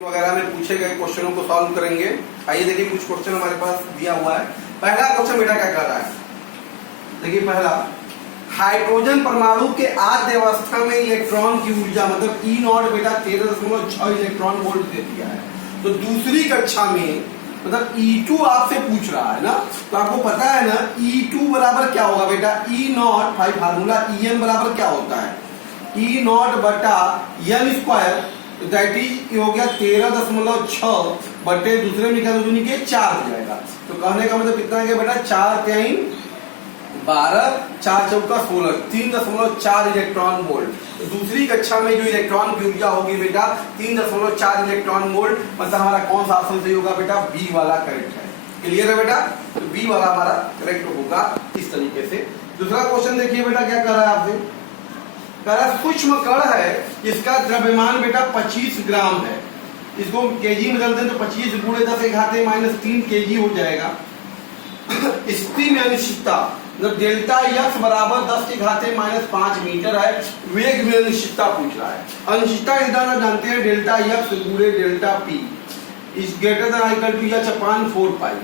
वगैरह में पूछे गए क्वेश्चनों को सॉल्व करेंगे। आइए देखिए कुछ क्वेश्चन हमारे पास दिया हुआ है। पहला क्वेश्चन बेटा क्या कर रहा है, देखिए पहला, हाइड्रोजन परमाणु के आद्य अवस्था में इलेक्ट्रॉन की ऊर्जा मतलब ई नॉट बेटा 13.6 इलेक्ट्रॉन वोल्ट दे दिया है। तो दूसरी कक्षा में मतलब E2 आपसे पूछ रहा है ना, तो आपको पता है ना E2 बराबर क्या होगा बेटा, ई नॉट भाई फार्मूला En बराबर क्या होता है, ई नॉट बटा एन स्क्वायर, दैट इज हो गया 13.6 बटे दूसरे में क्या दूनी के 4 हो जाएगा। तो कहने का मतलब कितना है बेटा, 4 3 12 4 चौका 16 3.4 इलेक्ट्रॉन वोल्ट। तो दूसरी कक्षा में जो इलेक्ट्रॉन की ऊर्जा होगी बेटा 3.4 इलेक्ट्रॉन वोल्ट, मतलब हमारा कौन सा ऑप्शन सही होगा बेटा, बी वाला करेक्ट है। क्लियर है बेटा, तो बी वाला हमारा करेक्ट होगा इस तरीके से। दूसरा क्वेश्चन देखिए बेटा क्या कर रहा है आपसे, सूक्ष्म कण है, इसका द्रव्यमान बेटा 25 ग्राम है। इसको केजी में बदलते हैं तो 25 गुणे 10⁻³ केजी हो जाएगा। स्थिति में अनिश्चितता मतलब डेल्टा एक्स बराबर 10⁻⁵ मीटर है। वेग में अनिश्चितता पूछ रहा है। अनिश्चितता निर्धारण आप जानते हैं, डेल्टा एक्स गुणे delta p is greater than equal to h upon 4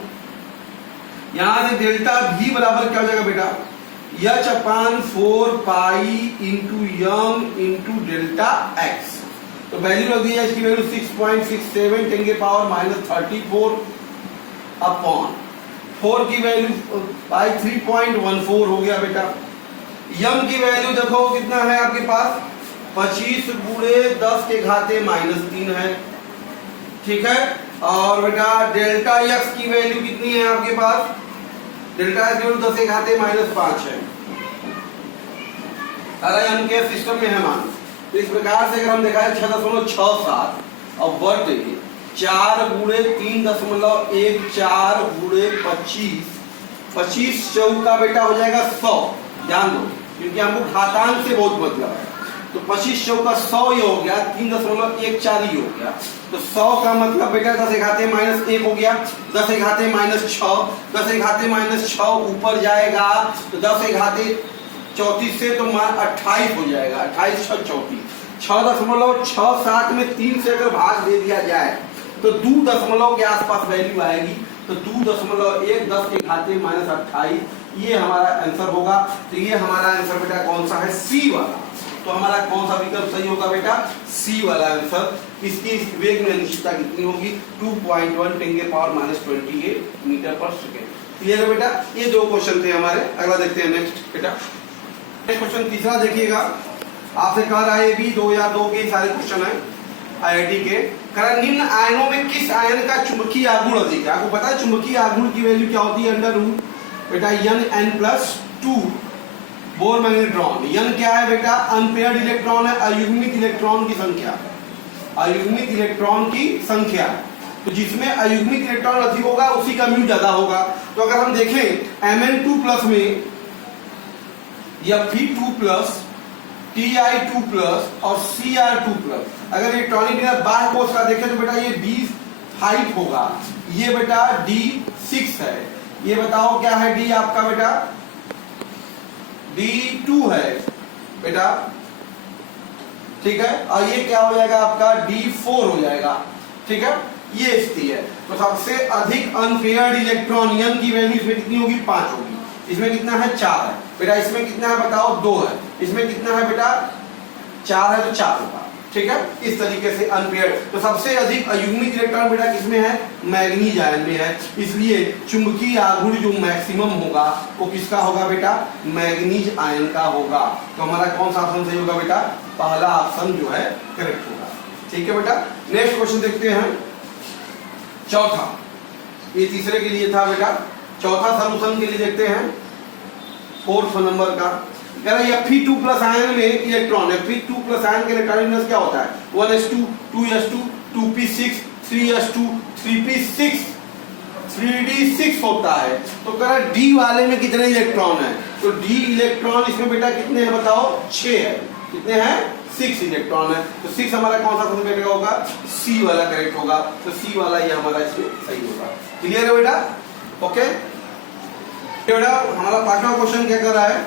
यहां से डेल्टा भी बराबर क्या हो जाएगा बेटा, H upon 4 pi into M into delta x. तो वैल्यू रख दी है इसकी वैल्यू 6.67 10⁻34 अपॉन 4 की वैल्यू पाई 3.14 हो गया बेटा। यम की वैल्यू देखो कितना है आपके पास, 25 गुणे 10⁻³ है, ठीक है। और बेटा डेल्टा एक्स की वैल्यू कितनी है आपके पास, डेल्टा एक्स 10⁻⁵ है। अरे उनके सिस्टम में है मान। तो इस प्रकार से अगर हम देखा है 6.67 और बटे 4 गुणे 3.14 गुणे 25 चौका बेटा हो जाएगा 100। ध्यान दो क्योंकि हमको घातांक से बहुत मतलब है। तो 25 चौका 100 ये हो गया, 3.14 ही हो गया। तो 100 का मतलब बेटा 10⁻⁻1 हो गया, 10⁻⁻6 10⁻⁻6 ऊपर जाएगा तो 10⁻34 से तो 28 हो जाएगा, 28 6 34 6.67 में 3 से अगर भाग दे दिया जाए तो 2 दशमलव के आसपास वैल्यू आएगी। तो 2.1 10⁻28 ये हमारा आंसर होगा। तो ये हमारा आंसर बेटा कौन सा है, सी वाला। तो हमारा कौन सा विकल्प सही होगा बेटा, सी वाला आंसर। इसकी वेग में अनिश्चितता कितनी होगी, 2.1 10⁻28 मीटर पर सेकेंड। क्लियर है बेटा, ये दो क्वेश्चन थे हमारे। अगला देखते हैं नेक्स्ट बेटा। नेक्स्ट क्वेश्चन तीसरा देखिएगा, आपसे कह रहा है भी 2 या 2 के सारे क्वेश्चन है आईआईटी के। कह निम्न आयनों में किस आयन का चुंबकीय आघूर्ण अधिक है। आपको पता है चुंबकीय आघूर्ण की वैल्यू क्या होती है, अंडर रूट बेटा n+2 बोर मैग्नेट्रॉन। n क्या है बेटा, अनपेयर्ड इलेक्ट्रॉन है, अयुग्मित इलेक्ट्रॉन की संख्या, अयुग्मित इलेक्ट्रॉन की संख्या। तो जिसमें अयुग्मित इलेक्ट्रॉन अधिक होगा उसी का म्यू ज्यादा होगा। तो अगर हम देखें Mn2+ में Fe2+, Ti2+ और Cr2+, अगर इलेक्ट्रॉनिक बाह्य कोश का देखें तो बेटा ये D5 होगा, ये बेटा D6 है। ये बताओ क्या है D आपका बेटा, D2 है बेटा, ठीक है। और ये क्या हो जाएगा आपका D4 हो जाएगा, ठीक है। ये स्थिति है। तो सबसे अधिक अनपेयर्ड इलेक्ट्रॉन n की वैल्यू इसमें कितनी होगी, 5 होगी। इसमें कितना है, 4 है बेटा। इसमें कितना है बताओ, 2 है। इसमें कितना है बेटा, 4 है तो 4 होगा, ठीक है। इस तरीके से अनपेयर्ड। तो सबसे अधिक अयुग्मित इलेक्ट्रॉन बेटा किसमें है, मैग्नीज आयन में है। इसलिए चुंबकीय आघूर्ण जो मैक्सिमम होगा वो किसका होगा बेटा, मैग्नीज आयन का होगा। तो हमारा कौन सा ऑप्शन सही होगा बेटा, पहला ऑप्शन जो है करेक्ट होगा, ठीक है बेटा। नेक्स्ट क्वेश्चन देखते हैं, चौथा। ये तीसरे के लिए था बेटा, चौथा सॉल्यूशन के लिए देखते हैं 4th नंबर का। कह रहा है Fe2+ आयन में इलेक्ट्रॉन है। Fe2+ आयन के इलेक्ट्रॉनिक क्या होता है, 1s2 2s2 2p6 3s2 3p6 3d6 होता है। तो कह रहा है D वाले में कितने इलेक्ट्रॉन है, तो D इलेक्ट्रॉन इसमें बेटा कितने हैं बताओ, 6 है। कितने हैं, 6 इलेक्ट्रॉन है। तो 6 हमारा कौन सा ऑप्शन बेटा होगा, सी वाला करेक्ट होगा। तो सी वाला ये हमारा इसमें सही होगा। क्लियर है बेटा, ओके बेटा। हमारा 5वां क्वेश्चन क्या कर रहा है,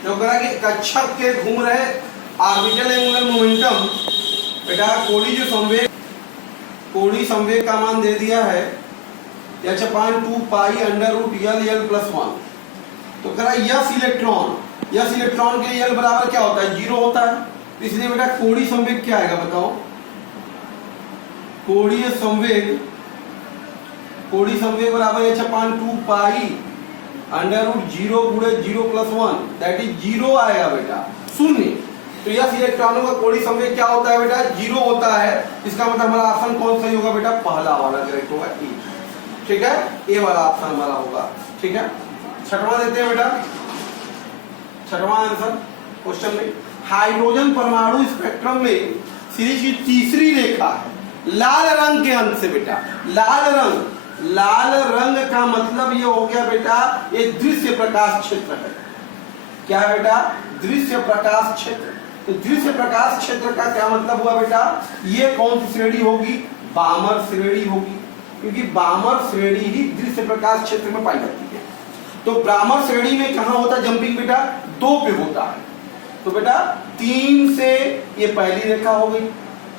जो कह रहा है कि कक्षक के घूम रहे ऑर्बिटल एंगुलर मोमेंटम बेटा कोणीय संवेग कोणीय संवेग का मान दे दिया है h/2 pi under root l plus 1। तो कह रहा है यस इलेक्ट्रॉन के लिए l बराबर क्या होता है, 0 होता है। इसलिए बेटा कोणीय संवेग क्या आएगा बताओ, कोणीय संवेग बराबर h/2 पाई अंडर रूट 0 गुणे 0 प्लस 1 दैट इज 0 आएगा बेटा, शून्य। तो यस इलेक्ट्रॉनों का कोणीय संवेग क्या होता है बेटा, 0 होता है। इसका मतलब हमारा ऑप्शन कौन सही होगा बेटा, पहला वाला करेक्ट होगा ए। ठीक है, ए वाला ऑप्शन हमारा होगा। ठीक है, छठवां देते हैं बेटा, छठवां आंसर क्वेश्चन में, हाइड्रोजन परमाणु स्पेक्ट्रम में सीरीज की तीसरी रेखा है लाल रंग के अंत से बेटा। लाल रंग का मतलब ये हो गया बेटा, ये दृश्य प्रकाश क्षेत्र है। क्या है बेटा, दृश्य प्रकाश क्षेत्र। तो दृश्य प्रकाश क्षेत्र का क्या मतलब हुआ बेटा, ये कौन सी श्रेणी होगी, बामर श्रेणी होगी, क्योंकि बामर श्रेणी ही दृश्य प्रकाश क्षेत्र में पाई जाती है। तो बामर श्रेणी में कहां होता है जंपिंग बेटा, 2 पे होता है। तो बेटा 3 से ये पहली रेखा हो गई,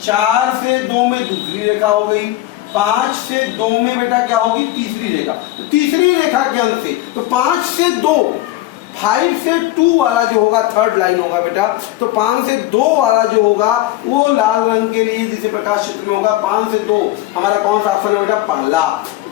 4 से 2 में दूसरी रेखा हो गई, 5 से 2 में बेटा क्या होगी, तीसरी रेखा। तो तीसरी रेखा के अंत से, तो 5 से 2, 5 से 2 वाला जो होगा थर्ड लाइन होगा बेटा। तो 5 से 2 वाला जो होगा वो लाल रंग के लिए जिसे प्रकाश क्षेत्र में होगा। 5 से 2 हमारा कौन सा ऑप्शन है बेटा, पहला।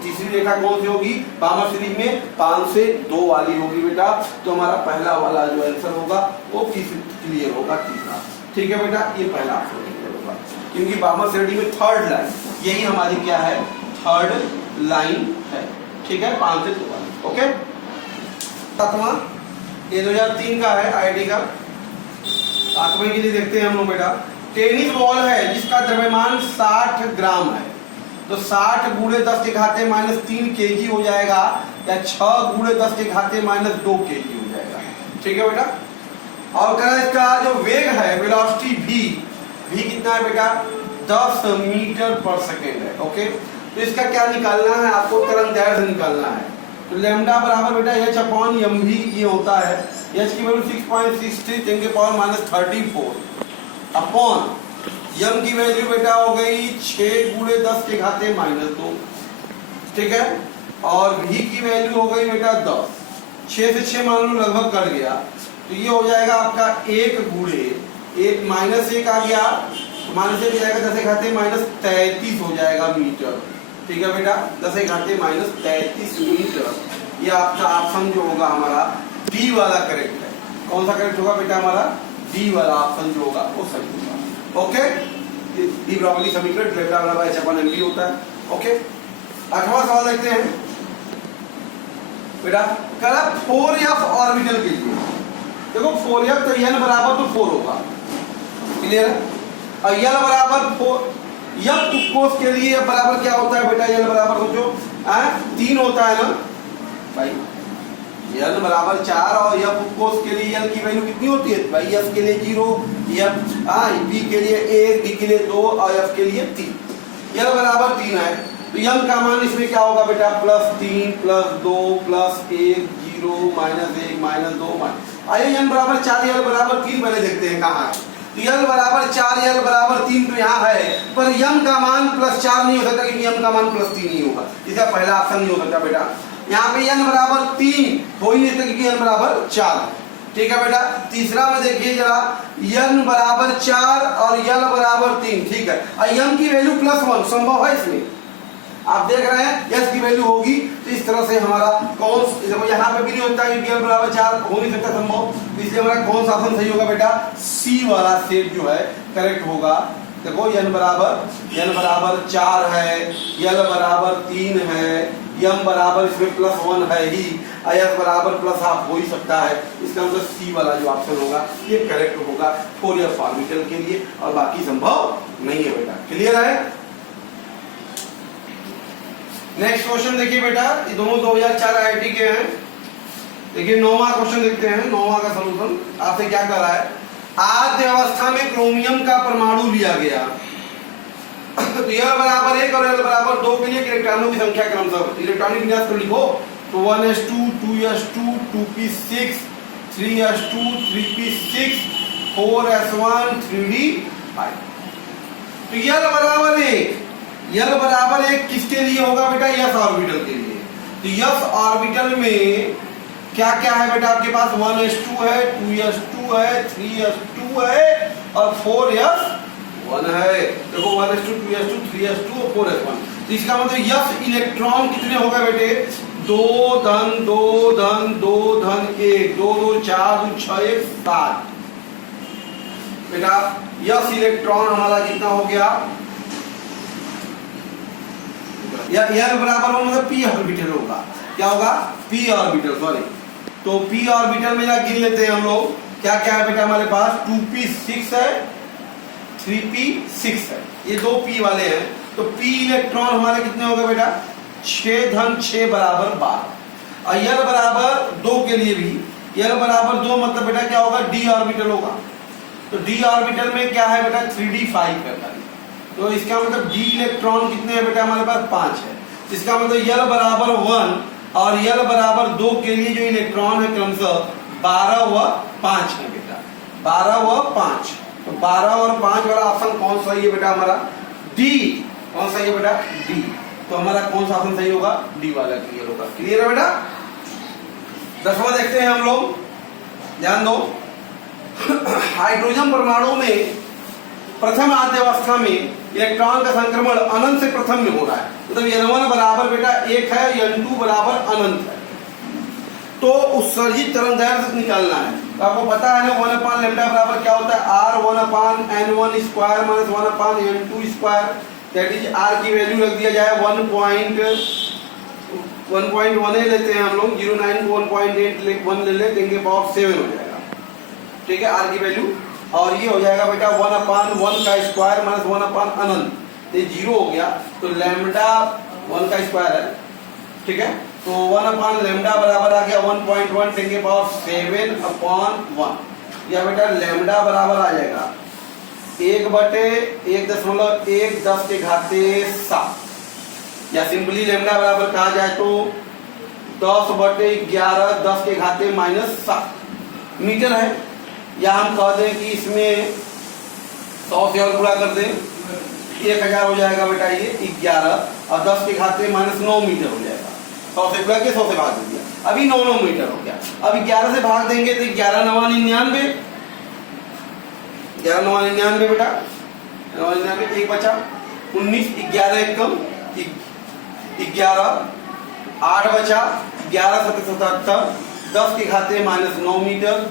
तीसरी रेखा कौन सी होगी, बामर सीरीज में 5 से 2 वाली होगी बेटा। तो हमारा पहला वाला जो आंसर होगा वो क्लियर होगा, तीसरा। ठीक है बेटा, ये पहला ऑप्शन होगा, क्योंकि बामर श्रेणी में थर्ड लाइन यही हमारी क्या है, थर्ड लाइन है। ठीक है, 5 से 2 वाली। ओके, सातवां, ये 2003 का है आईआईटी का। सातवें के लिए देखते हैं हम लोग बेटा, टेनिस बॉल है जिसका द्रव्यमान 60 ग्राम है। तो 60 गुणे 10 के घाते -3 kg हो जाएगा, या 6 गुणे 10 के घाते -2 kg हो जाएगा। ठीक है बेटा, और कह इसका जो वेग है वेलोसिटी v कितना है बेटा, 10 मीटर पर सेकेंड है। ओके, तो इसका क्या निकालना है आपको, तरंग दैर्ध्य निकालना है। तो लैम्डा बराबर बेटा h/mv ये होता है, h की वैल्यू 6.63 10 के पावर -34 अपॉन m की वैल्यू बेटा हो गई 6 गुणे 10 के घाते -2। ठीक है, और v की वैल्यू हो गई बेटा 10, 6 से 6 मान लो लगभग कट गया, तो ये हो जाएगा आपका 1 गुणे 1 -1 आ गया, -1 हो जाएगा 10 के घाते -33 हो जाएगा मीटर। ठीक है बेटा, 10 के घाते -33 मीटर। ये आपका ऑप्शन जो होगा हमारा डी वाला करेक्ट है। कौन सा करेक्ट होगा बेटा, हमारा डी वाला ऑप्शन जो होगा वो सही होगा। ओके, डी ब्रॉगली समीकरण लैम्डा बराबर h/mv होता है। ओके, 8वां सवाल देखते हैं बेटा, करा 4f ऑर्बिटल के लिए। देखो 4f तो n बराबर तो 4 होगा, क्लियर है। और l बराबर 4 f कोस के लिए बराबर क्या होता है बेटा, l बराबर सोचो 3 होता है ना भाई, l बराबर 4 और f कोस के लिए l की वैल्यू कितनी होती है भाई, f के लिए 0, f b के लिए 1, d के लिए 2 और f के लिए 3। l बराबर 3 है, तो m का मान इसमें क्या होगा बेटा, +3 +2 +1 0 -1 -2 आइए m बराबर 4 l बराबर 3 पहले देखते हैं कहाँ है। l बराबर 4 l बराबर 3 तो यहाँ है, पर m का मान +4 नहीं हो सकता, क्योंकि m का मान +3 नहीं होगा। इसका पहला ऑप्शन नहीं हो सकता बेटा। यहाँ पे n बराबर 3 हो ही नहीं सकता, क्योंकि n बराबर 4। ठीक है बेटा, तीसरा में देखिए जरा, n बराबर 4 और l बराबर 3। ठीक है, और m की वैल्यू +1 संभव है इसमें, आप देख रहे हैं s की वैल्यू होगी। तो इस तरह से हमारा कौन, यहाँ पे भी नहीं होता है, l बराबर 4 हो नहीं सकता संभव, इसलिए हमारा कौन सा ऑप्शन सही होगा बेटा, सी वाला सेट जो है करेक्ट होगा। देखो n बराबर 4 है, l बराबर 3 है, m बराबर इसमें +1 है ही, s बराबर +½ हो ही सकता है। इसका मतलब सी वाला जो ऑप्शन होगा ये करेक्ट होगा 4f ऑर्बिटल के लिए, और बाकी संभव नहीं है बेटा। क्लियर है। नेक्स्ट क्वेश्चन देखिए बेटा, ये दोनों 2004 आईआईटी के हैं। देखिए 9वां क्वेश्चन देखते हैं, 9वां का सलूशन आपसे क्या कर रहा है, आद्य अवस्था में क्रोमियम का परमाणु लिया गया। तो l बराबर 1 और l बराबर 2 के लिए इलेक्ट्रॉनों की संख्या क्रमशः इलेक्ट्रॉनिक विन्यास को लिखो। तो 1s2 2s2 2p6 3s2 3p6 4s1 3d5। तो l बराबर 1 यल बराबर एक किसके लिए होगा बेटा, यस ऑर्बिटल के लिए। तो यस ऑर्बिटल में क्या क्या है बेटा आपके पास, 1s2 है, 2s2 है, 3s2 है और 4s1 है। देखो 1s2, 2s2, 3s2 और 4s1। तो इसका मतलब यस इलेक्ट्रॉन कितने हो गए बेटे, 2 धन 2 धन 2 धन 1, 2 2 4 2 6 1 7 बेटा। यस इलेक्ट्रॉन हमारा कितना हो गया, या यल बराबर हो मतलब पी ऑर्बिटल होगा, क्या होगा, पी ऑर्बिटल, सॉरी। तो पी ऑर्बिटल में ना गिन लेते हैं हम लोग, क्या क्या है बेटा हमारे पास, 2p6 है, 3p6 है, ये दो p वाले हैं। तो p इलेक्ट्रॉन हमारे कितने हो गए बेटा, 6 धन 6 बराबर 12। और यल बराबर 2 के लिए भी, यल बराबर 2 मतलब बेटा क्या होगा, d ऑर्बिटल होगा। तो d ऑर्बिटल में क्या है बेटा, 3d5 करता है। तो इसका मतलब d इलेक्ट्रॉन कितने हैं बेटा हमारे पास, 5 है। इसका मतलब यल बराबर 1 और यल बराबर 2 के लिए जो इलेक्ट्रॉन है क्रमशः 12 व 5 है बेटा, 12 व 5। तो 12 और 5 वाला ऑप्शन कौन सा है बेटा हमारा, डी। कौन सा है बेटा, डी। तो हमारा कौन सा ऑप्शन सही होगा, डी वाला क्लियर होगा। क्लियर है बेटा। 10वां देखते हैं हम लोग, ध्यान दो। हाइड्रोजन परमाणु में प्रथम आद्यावस्था में इलेक्ट्रॉन का संक्रमण अनंत से प्रथम में हो रहा है, मतलब n1 बराबर बेटा 1 है, n2 बराबर अनंत है। तो उत्सर्जित तरंग दैर्घ्य से निकालना है। तो आपको पता है ना 1 लैम्डा बराबर क्या होता है, r1/n1 square minus 1/n2 square. That is r की वैल्यू रख दिया जाए 1.1 लेते हैं हम लोग, 0.9 को 1.8 ले लेंगे, पावर 7 हो जाएगा, ठीक है, r की वैल्यू। और ये हो जाएगा बेटा 1/1 का स्क्वायर माइनस 1 अनंत, ये 0 हो गया। तो लैम्डा 1 का स्क्वायर है, ठीक है। तो 1 लैम्डा बराबर आ गया 1.1 10 के पावर 7/1। या बेटा लैम्डा बराबर आ जाएगा 1/1.1 10 के घाते 7। या सिंपली लैम्डा बराबर कहा जाए तो 10/11 10 के घाते -7 मीटर है। या हम कह दें कि इसमें 100 से और गुणा कर दें, 1000 हो जाएगा बेटा ये 11 और 10 के घाते -9 मीटर हो जाएगा। 100 से गुणा के 100 से भाग दे दिया, अभी 9 मीटर हो गया। अब 11 से भाग देंगे तो 11 9 99, 11 9 99 बेटा, 99 1 बचा, 19 11 एकम 11 8 बचा, 11 7 77 10 के घाते -9 मीटर,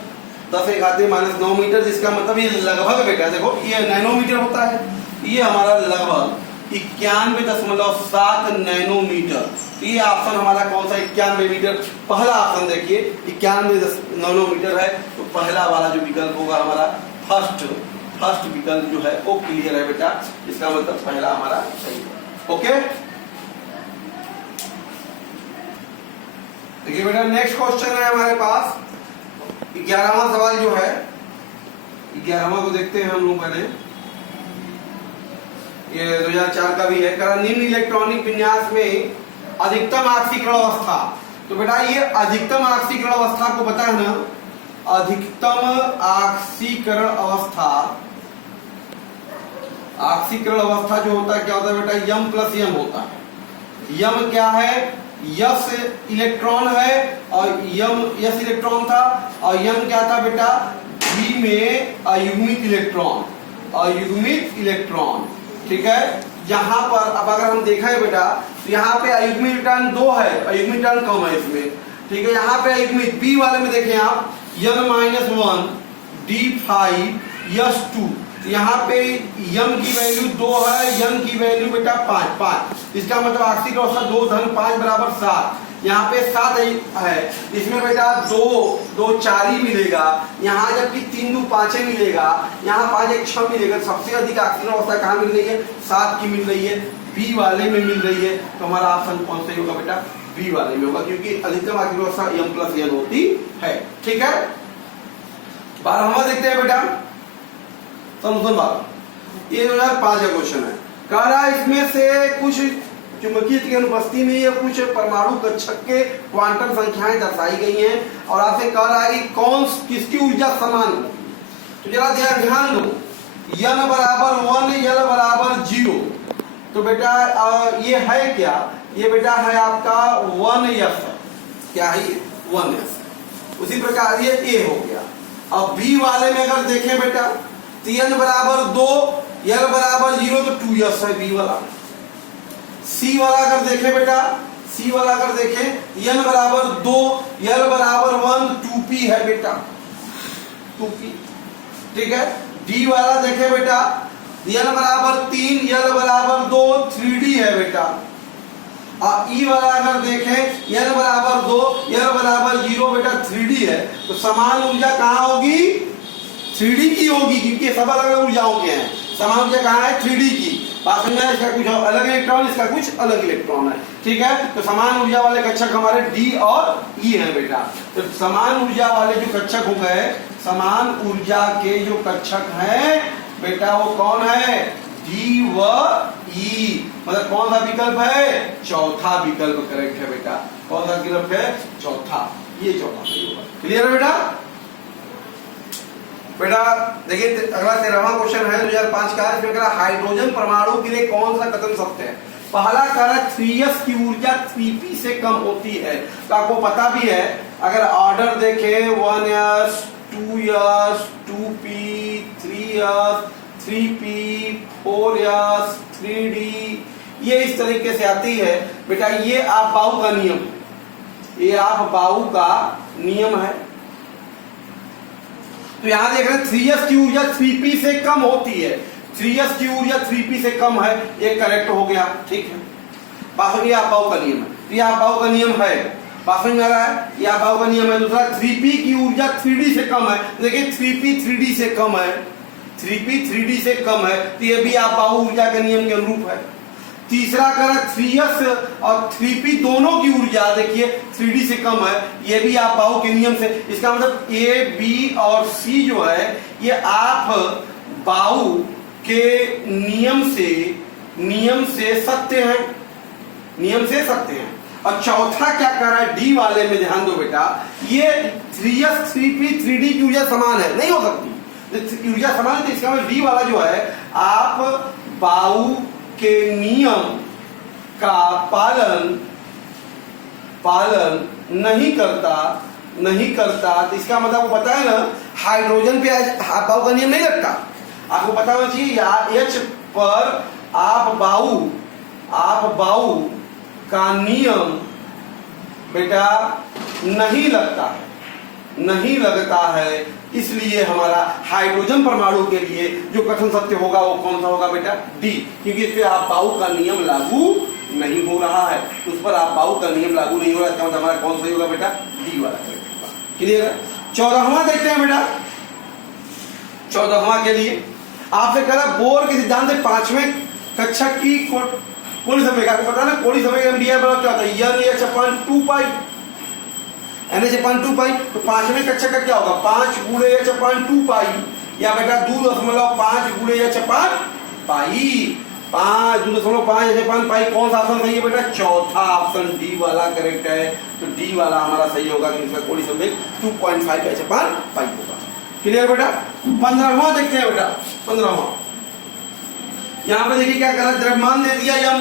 10 के घाते -9 मीटर, जिसका मतलब ये लगभग बेटा देखो ये नैनोमीटर होता है, ये हमारा लगभग 91.7 नैनोमीटर। ये ऑप्शन हमारा कौन सा, 91 मीटर, पहला ऑप्शन देखिए 91 नैनोमीटर है। तो पहला वाला जो विकल्प होगा हमारा फर्स्ट विकल्प जो है वो क्लियर है बेटा, इसका मतलब पहला हमारा सही है। ओके, देखिए बेटा नेक्स्ट क्वेश्चन है हमारे पास 11वां सवाल जो है, 11वां को देखते हैं हम लोग पहले। ये 2004 का भी है। निम्न इलेक्ट्रॉनिक विन्यास में अधिकतम ऑक्सीकरण अवस्था। तो बेटा ये अधिकतम ऑक्सीकरण अवस्था को पता है ना, अधिकतम ऑक्सीकरण अवस्था, ऑक्सीकरण अवस्था जो होता है क्या होता है बेटा, यम प्लस यम होता है। यम क्या है, यस इलेक्ट्रॉन है और यम यस इलेक्ट्रॉन था, और यम क्या था बेटा, जी में अयुग्मित इलेक्ट्रॉन, अयुग्मित इलेक्ट्रॉन, ठीक है। यहाँ पर अब अगर हम देखा है बेटा तो यहाँ पे अयुग्मित इलेक्ट्रॉन 2 है, अयुग्मित इलेक्ट्रॉन कम है इसमें, ठीक है। यहाँ पे अयुग्मित बी वाले में देखें आप n-1 d5 s2, यहाँ पे यम की वैल्यू 2 है, यम की वैल्यू बेटा 5। इसका मतलब ऑक्सीकरण अवस्था 2 धन 5 बराबर 7। यहाँ पे 7 है, इसमें बेटा 2 4 ही मिलेगा, यहाँ जबकि 3 2 5 मिलेगा, यहाँ 5 1 6 मिलेगा। सबसे अधिक ऑक्सीकरण अवस्था कहाँ मिल रही है, 7 की मिल रही है, बी वाले में मिल रही है। तो हमारा ऑप्शन कौन सा होगा बेटा, बी वाले में होगा, क्योंकि अधिकतम ऑक्सीकरण अवस्था m प्लस n होती है, ठीक है। 12वां देखते हैं बेटा सॉल्यूशन 12। ये 2005 का क्वेश्चन है, कह रहा है इसमें से कुछ चुंबकीय की अनुपस्थिति में ये कुछ परमाणु कक्षक के क्वांटम संख्याएं दर्शाई गई हैं, और आपसे कह रहा है कि कौन किसकी ऊर्जा समान हो। तो जरा ध्यान दो, n बराबर 1 l बराबर 0। तो बेटा ये है क्या, ये बेटा है आपका 1s, क्या है ये 1s। उसी प्रकार ये a हो गया। अब b वाले में अगर देखें बेटा तो n बराबर 2, l बराबर 0 तो 2s है b वाला। c वाला अगर देखें बेटा, c वाला अगर देखें n बराबर 2, l बराबर 1, 2p है बेटा, 2p। ठीक है। d वाला देखें बेटा, n बराबर 3, l बराबर 2, 3d है बेटा। और e वाला अगर देखें n बराबर 2, l बराबर 0 बेटा, 3d है। तो समान ऊर्जा कहाँ होगी, 3d की होगी, क्योंकि सब अलग अलग ऊर्जाओं के हैं। समान ऊर्जा कहाँ है, 3d की। पास में इसका कुछ अलग इलेक्ट्रॉन, इसका कुछ अलग इलेक्ट्रॉन है। ठीक है। तो समान ऊर्जा वाले कक्षक हमारे d और e हैं बेटा। तो समान ऊर्जा वाले जो कक्षक हो गए, समान ऊर्जा के जो कक्षक हैं बेटा, वो कौन है, d व e। मतलब कौन सा विकल्प है, चौथा विकल्प करेक्ट है बेटा। कौन सा विकल्प है, चौथा। ये चौथा सही होगा। क्लियर है बेटा। बेटा देखिए अगला 13वां क्वेश्चन है 2005 का। इसमें कह रहा हाइड्रोजन परमाणु के लिए कौन सा कथन सत्य है। पहला कह रहा 3s की ऊर्जा 3p से कम होती है। तो आपको पता भी है, अगर ऑर्डर देखें 1s, 2s, 2p, 3s, 3p, 4s, 3d, ये इस तरीके से आती है बेटा। ये आप बाउ का नियम, ये आप बाउ का नियम है। तो यहां देख रहे हैं 3s की ऊर्जा 3p से कम होती है, 3s की ऊर्जा 3p से कम है, ये करेक्ट हो गया। ठीक है। बात ये आप बाउ का नियम है, ये आप बाउ का नियम है। बात समझ में आ रहा है, ये आप बाउ का नियम है। दूसरा 3p की ऊर्जा 3d से कम है। देखिए 3p 3d से कम है, 3p 3d से कम है, तो ये भी आप बाउ ऊर्जा के नियम के अनुरूप है। तीसरा कह रहा 3s और 3p दोनों की ऊर्जा देखिए 3d से कम है, ये भी आप बाउ के नियम से। इसका मतलब a, b और c जो है ये आप बाउ के नियम से सत्य हैं, नियम से सत्य हैं। और चौथा क्या कह रहा है, d वाले में ध्यान दो बेटा, ये 3s 3p 3d की ऊर्जा समान है, नहीं हो सकती। ऊर्जा समान है तो इसका मतलब d वाला जो है आप बाउ के नियम का पालन नहीं करता। तो इसका मतलब वो पता है ना, हाइड्रोजन पे बाउ का नियम नहीं लगता। आपको पता होना चाहिए यार, H पर आप बाउ का नियम बेटा नहीं लगता है। इसलिए हमारा हाइड्रोजन परमाणु के लिए जो कथन सत्य होगा वो कौन सा होगा बेटा, डी। क्योंकि इस पे आप बाउ का नियम लागू नहीं हो रहा है, उस पर आप बाउ का नियम लागू नहीं हो रहा है। हमारा कौन सही होगा बेटा, डी वाला करेक्ट। क्लियर है। 14वां देखते हैं बेटा। 14वां के लिए आपसे कह रहा बोर के सिद्धांत से 5वें कक्षक की कोणीय समय का पता ना, कोणीय समय का क्या होता है, NH/2π NH/2π। तो 5वें कक्षक का क्या होगा, 5 गुणे H/2π, या बेटा 2.5 गुणे H/π, 2.5 H/π। कौन सा ऑप्शन सही है बेटा, चौथा ऑप्शन डी वाला करेक्ट है। तो डी वाला हमारा सही होगा कि इसका कोणीय संवेग 2.5 H/π होगा। क्लियर बेटा। 15वां देखते हैं बेटा। 15वां यहाँ पे देखिए क्या कर रहा है, द्रव्यमान दे दिया यम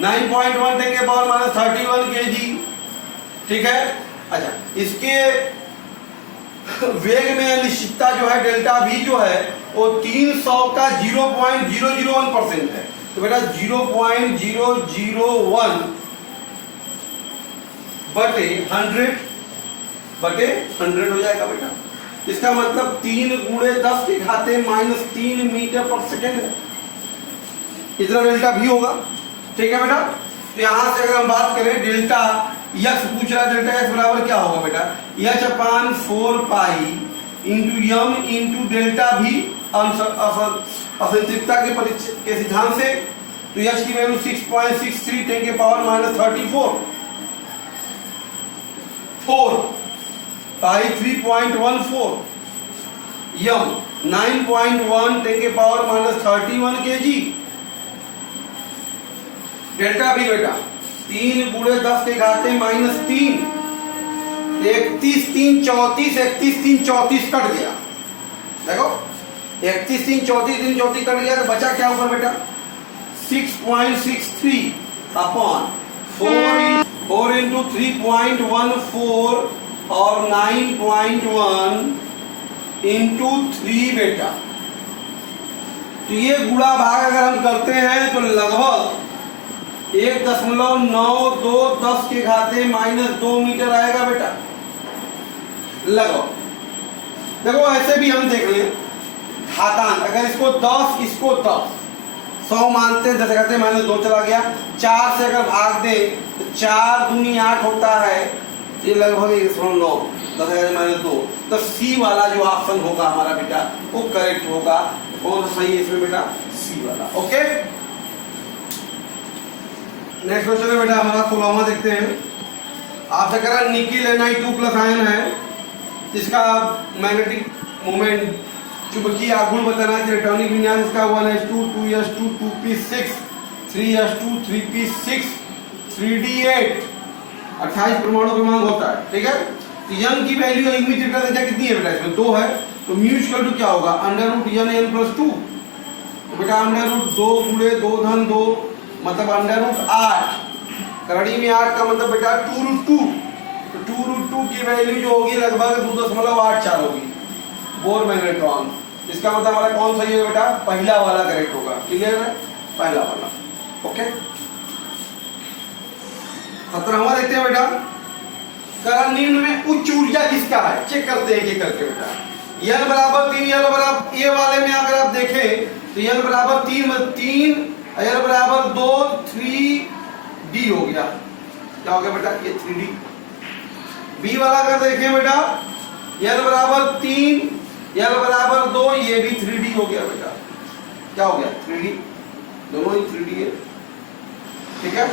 9.1 10 के पावर -31 kg। ठीक है। अच्छा, इसके वेग में अनिश्चितता जो है डेल्टा v जो है वो 300 का 0.001% है। तो बेटा 0.001 बटे 100 हो जाएगा बेटा। इसका मतलब 3 गुणे 10 के घाते -3 मीटर पर सेकेंड है, इतना डेल्टा v होगा। ठीक है बेटा। तो यहां से अगर हम बात करें डेल्टा यक्स पूछ रहा है, डेल्टा एक्स बराबर क्या होगा बेटा, H/4π into M into delta v असंतृप्तता के सिद्धांत से। तो यक्स की वैल्यू 6.63 10 के पावर -34, 4 3.14, यम 9.1 10 के पावर -31 kg। डेल्टा v बेटा 3 गुणे 10 के घाते -3, 31 3 34, 31 3 34 कट गया। देखो 31 3 34 कट गया, तो बचा क्या ऊपर बेटा 6.63 अपॉन 4 इंटू 3.14 और 9.1 इंटू 3 बेटा। तो ये गुणा भाग अगर हम करते हैं तो लगभग 1.9210 के घाते -2 मीटर आएगा बेटा लगभग। देखो ऐसे भी हम देख लें घातांक, अगर इसको 10 इसको 10 100 मानते हैं, 10 घाते -2 चला गया। 4 से अगर भाग दे तो 4 दूनी 8 होता है, ये लगभग 1.9 10 -2। तो सी वाला जो ऑप्शन होगा हमारा बेटा वो करेक्ट होगा। कौन सा सही है इसमें बेटा? सी वाला। ओके, नेक्स्ट क्वेश्चन है बेटा हमारा 16वां देखते हैं। आपसे कह रहा निकिल Ni2 प्लस आयन है, इसका मैग्नेटिक मोमेंट चुंबकीय आघूर्ण बताना है। इलेक्ट्रॉनिक विन्यास इसका 1s2 2s2 2p6 3s2 3p6 3d8 28 परमाणु क्रमांक होता है। ठीक है, तो यंग की वैल्यू संख्या कितनी है बेटा? इसमें 2 है, तो म्यू इक्वल टू क्या होगा? √n+2। तो बेटा √2 गुणे 2 धन 2 मतलब √8। करड़ी में 8 का मतलब बेटा 2√2। तो 2√2 की वैल्यू जो होगी लगभग 2.84 होगी बोर मैग्नेट्रॉन। इसका मतलब हमारा कौन सही है बेटा? पहला वाला करेक्ट होगा। क्लियर है? पहला वाला। ओके, 17वां देखते हैं बेटा। करण निम्न में उच्च ऊर्जा किसका है? चेक करते हैं ये करके बेटा। n बराबर 3, n बराबर ए वाले में अगर आप देखें तो n बराबर 3 n बराबर 2 3d हो गया। क्या हो गया बेटा? ये 3d। बी वाला अगर देखें बेटा n बराबर 3 n बराबर 2 ये भी 3d हो गया बेटा। क्या हो गया? 3d, दोनों ही 3d है। ठीक है,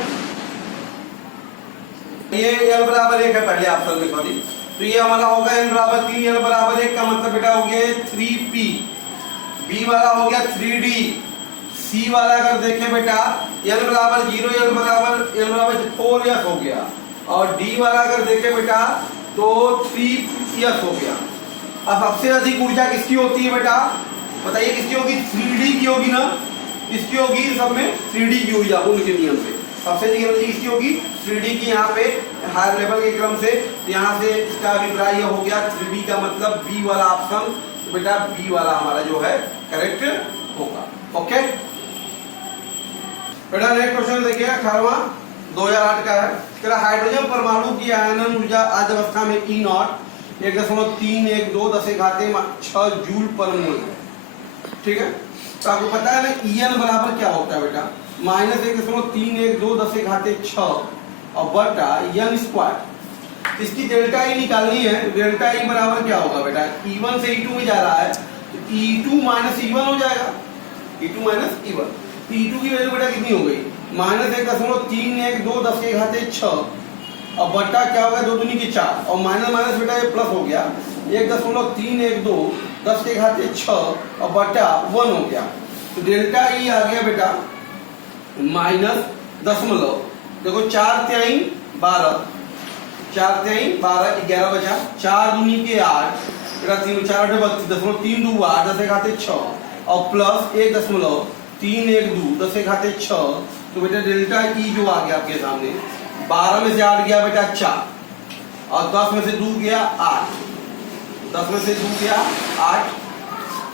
ये n बराबर 1 है पहले ऑप्शन में सॉरी। तो ये हमारा होगा n बराबर 3 n बराबर 1 का मतलब बेटा हो गया 3p। बी वाला हो गया 3d। सी वाला अगर देखें बेटा n बराबर 0 n बराबर 4s हो गया। और डी वाला अगर देखें बेटा तो 3s हो गया। अब सबसे अधिक ऊर्जा किसकी होती है बेटा? बताइए किसकी होगी? 3d की होगी ना। इसकी होगी सब में 3d की ऊर्जा उनके नियम से। सबसे अधिक एनर्जी किसकी होगी? 3d की। यहाँ पे हायर लेवल के क्रम से यहाँ से इसका अभिप्राय यह हो गया 3d का मतलब बी वाला ऑप्शन। तो बेटा बी वाला हमारा जो है करेक्ट होगा। ओके बेटा, नेक्स्ट क्वेश्चन देखिए 18वां 2008 का है। हाइड्रोजन परमाणु की आयनन ऊर्जा आज अवस्था में E0 1.312 10⁻6 जूल पर मोल है। ठीक है, तो आपको पता है ना En बराबर क्या होता है बेटा? -1.312 10⁻6 और बटा n स्क्वायर। इसकी डेल्टा ई निकालनी है। डेल्टा ई बराबर क्या होगा बेटा? E1 से E2 में जा रहा है तो E2 - E1 हो जाएगा। E2 - E1, E2 की वैल्यू बेटा कितनी हो गई? -1.312 10⁻6 और बटा क्या होगा? 2 दूनी की 4 और माइनस माइनस बेटा ये प्लस हो गया 1.312 10⁻6 और बटा 1 हो गया। तो डेल्टा ई आ गया बेटा माइनस दशमलव। देखो 4 तिहाई 12 4 तिहाई 12 11 बचा 4 दूनी के 8 बेटा 3 4 8 32 3 2 8 10⁻6 और प्लस 1.312 10⁻6। तो बेटा डेल्टा ई जो आ गया आपके सामने 12 में से 8 गया बेटा 4 और 10 में से 2 गया 8 10 में से 2 गया 8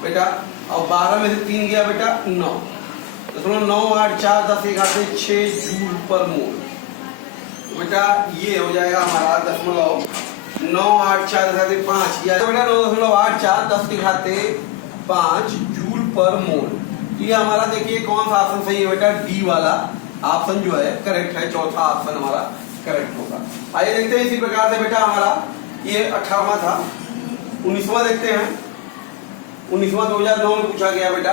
बेटा और 12 में से 3 गया बेटा 9 984 10⁻6 जूल पर मोल। तो बेटा ये हो जाएगा हमारा 984 या बेटा 9.84 10⁻5 जूल पर मोल। ये हमारा देखिए कौन सा ऑप्शन सही है बेटा? डी वाला ऑप्शन जो है करेक्ट है। चौथा ऑप्शन हमारा करेक्ट होगा। आइए देखते हैं इसी प्रकार से बेटा हमारा ये 18वां था। 19वां देखते हैं। 19वां 2009 में पूछा गया बेटा।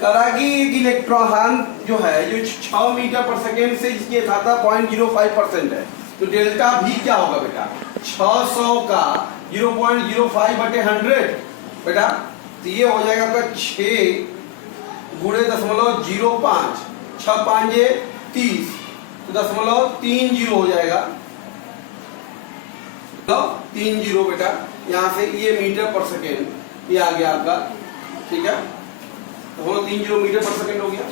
करा कि एक इलेक्ट्रॉन जो है जो 6 मीटर पर सेकेंड से इसकी यथार्थ 0.05% है। तो डेल्टा भी क्या होगा बेटा? 600 का 0.05/100 बेटा। तो ये हो जाएगा आपका 6 गुणे 0.05 6 5 30 तो 0.30 हो जाएगा। 30 बेटा यहाँ से ये मीटर पर सेकेंड ये आ गया आपका। ठीक है, तो 30 मीटर पर सेकेंड हो गया।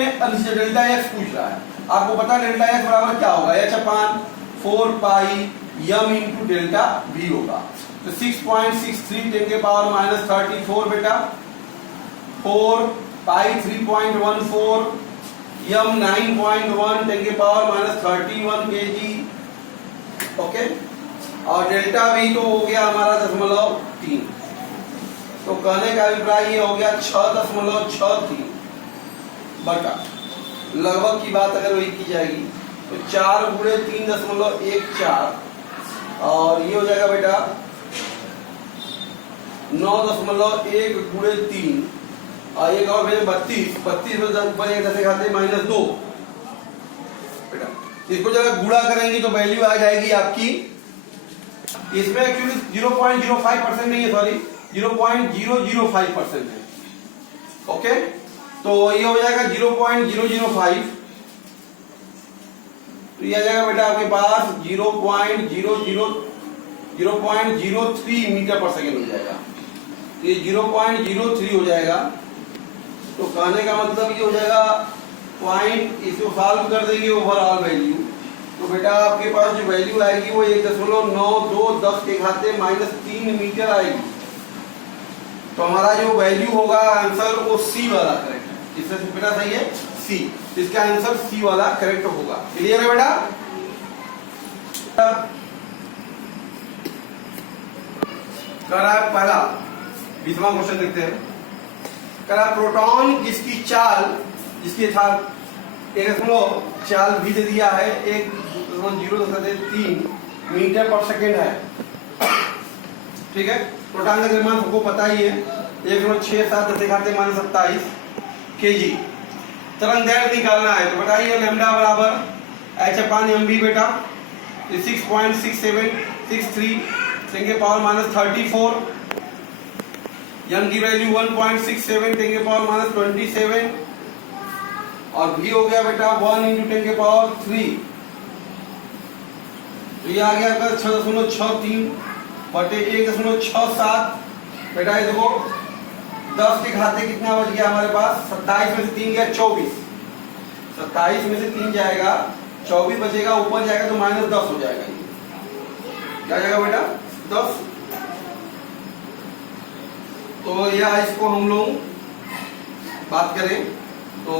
डेल्टा एक्स पूछ रहा है, आपको पता है डेल्टा एक्स बराबर क्या होगा, H upon 4 pi M into delta we होगा। तो 6.63 10 के पावर माइनस 34 बेटा, 4 पाई 3.14 यम 9.1 10 के पावर माइनस 31 kg। ओके, और डेल्टा वी तो हो गया हमारा 0.3। तो कहने का अभिप्राय ये हो गया 6.63 बटा, लगभग की बात अगर वही की जाएगी तो 4 गुणे 3.14 और ये हो जाएगा बेटा 9.1 गुणे 3 और एक और भेजे 32 में 10 ऊपर 10 खाते माइनस 2 बेटा। इसको जब गुणा करेंगे तो वैल्यू आ जाएगी आपकी, इसमें एक्चुअली 0.05% नहीं है, सॉरी 0.005% है। ओके, तो ये हो जाएगा 0.005, तो ये आ जाएगा बेटा आपके पास 0.03 मीटर पर सेकेंड हो जाएगा, तो ये 0.03 हो जाएगा। तो कहने का मतलब ये हो जाएगा पॉइंट, इसको सॉल्व कर देंगे ओवरऑल वैल्यू, तो बेटा आपके पास जो वैल्यू आएगी वो 1.92 10 के माइनस 3 मीटर आएगी। तो हमारा जो वैल्यू होगा आंसर वो सी वाला करेक्ट है, इससे बेटा सही है सी, इसका आंसर सी वाला करेक्ट होगा। क्लियर है बेटा? कर रहा है पहला 20वां क्वेश्चन देखते हैं। कर रहा प्रोटॉन जिसकी चाल, जिसकी था 1.4 भी दे दिया है, 1.003 मीटर पर सेकेंड है। ठीक है, प्रोटॉन का निर्माण सबको पता ही है, 1.67 10 घाते माइनस 27 kg। तरंग दैर्घ्य निकालना है, तो बताइए लैम्डा बराबर एच अपान एम बी बेटा 6.6763 10 के पावर माइनस 34, यम की वैल्यू 1.67 10 के पावर माइनस 27 और भी हो गया बेटा 1 इंटू 10 के पावर 3, तो ये आ गया आपका 6.63 बटे 1.67 बेटा। ये देखो 10 के घाते कितना बच गया हमारे पास, 27 में से 3 गया 24, 27 में से 3 जाएगा 24 बचेगा, ऊपर जाएगा तो माइनस 10 हो जाएगा। ये क्या जाएगा बेटा 10। तो यह इसको हम लोग बात करें तो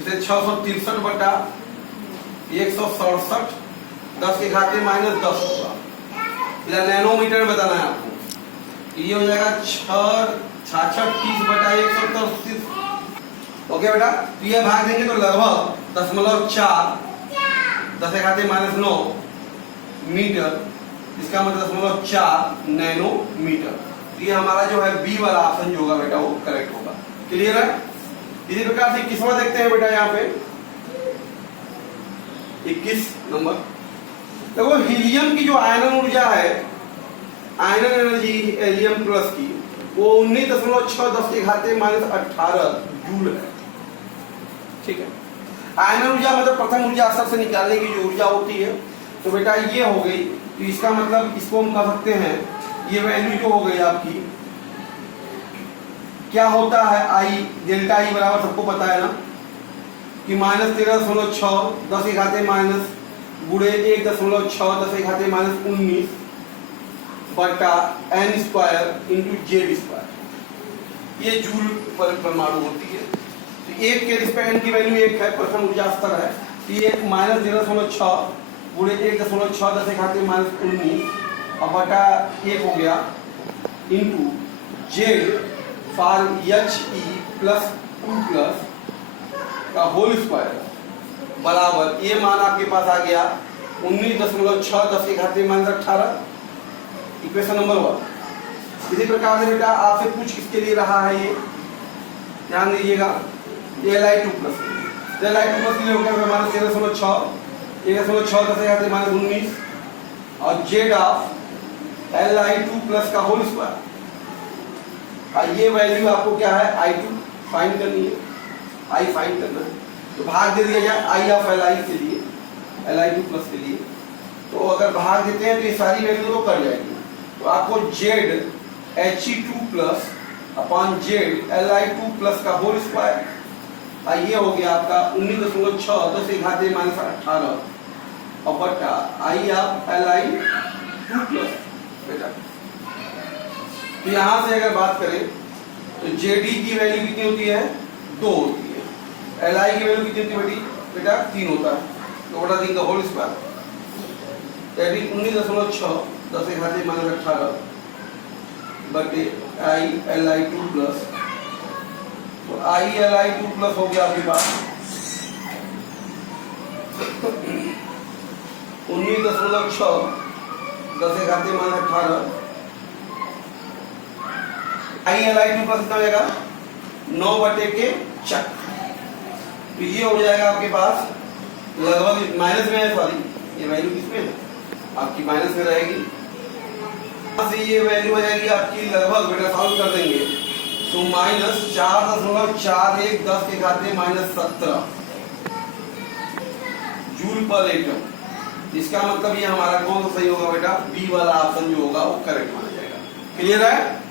इसे 663 बटा 167 10 के घाते माइनस 10 होगा, इधर नैनोमीटर में बताना है आपको। ये हो जाएगा 6630 बटा 137। ओके बेटा, तो ये भाग देंगे तो लगभग 0.4 10 के घाते माइनस 9 मीटर, इसका मतलब 0.4 नैनोमीटर। तो ये हमारा जो है बी वाला ऑप्शन जो होगा बेटा वो करेक्ट होगा। क्लियर है? इसी प्रकार से 21वां देखते हैं बेटा, यहाँ पे 21 नंबर देखो, हीलियम की जो आयनन ऊर्जा है, आयनन एनर्जी हीलियम प्लस की, वो 19.6 10 के घाते माइनस 18 जूल है। ठीक है, आयनन ऊर्जा मतलब प्रथम ऊर्जा स्तर से निकालने की जो ऊर्जा होती है, तो बेटा ये हो गई। तो इसका मतलब इसको हम कह सकते हैं, ये वैल्यू जो हो गई आपकी क्या होता है, आई डेल्टा ई बराबर सबको पता है ना कि माइनस 13.6 10 के घाते माइनस गुणे 1.6 10 के घाते माइनस 19 बटा n square into Z square, ये जूल पर परमाणु होती है। तो एक के रिस्पेक्ट n की वैल्यू 1 है, प्रथम ऊर्जा स्तर है, तो ये माइनस 0.6 गुणे 1.6 10 के घाते माइनस 19 और बटा 1 हो गया into Z for H E plus 2 plus का होल स्क्वायर बराबर, ये मान आपके पास आ गया 19.6 10 के घाते माइनस 18, इक्वेशन नंबर 1। इसी प्रकार से बेटा आपसे पूछ किसके लिए रहा है, ये ध्यान दीजिएगा, Li2 प्लस के लिए हो गया माइनस 13.6 1.6 10 के घाते माइनस 19 और जेड ऑफ Li2 प्लस का होल स्क्वायर। ये वैल्यू आपको क्या है, I2 फाइंड करनी है, I फाइंड करना है, तो भाग दे दिया जाए I ऑफ Li के लिए, Li2 प्लस के लिए। तो अगर भाग देते हैं तो ये सारी वैल्यू तो कर जाएगी, तो आपको Z He2 plus upon Z Li2 plus का होल स्क्वायर ये हो गया आपका 19.6 10 की घात -18 और बटा आई आप Li 2 प्लस बेटा। तो यहां से अगर बात करें तो जेडी की वैल्यू कितनी होती है 2 होती है, Li की वैल्यू कितनी होती है बेटा 3 होता है, तो बटा 3 का होल स्क्वायर दैट इज 19.6 10 की घात -18 बटे आई Li 2 प्लस। तो आई Li 2 प्लस हो गया आपके पास 19.6 10 की घात -18 आई Li 2 प्लस कितना हो जाएगा 9 बटे के 4। तो ये हो जाएगा आपके पास लगभग माइनस में है, सॉरी ये वैल्यू किसमें है आपकी माइनस में रहेगी, यहाँ से ये वैल्यू आ जाएगी आपकी लगभग बेटा सॉल्व कर देंगे तो -4.41 10 के घात -17 जूल पर एटम। इसका मतलब ये हमारा कौन सा सही होगा बेटा, बी वाला ऑप्शन जो होगा वो करेक्ट माना जाएगा। क्लियर है?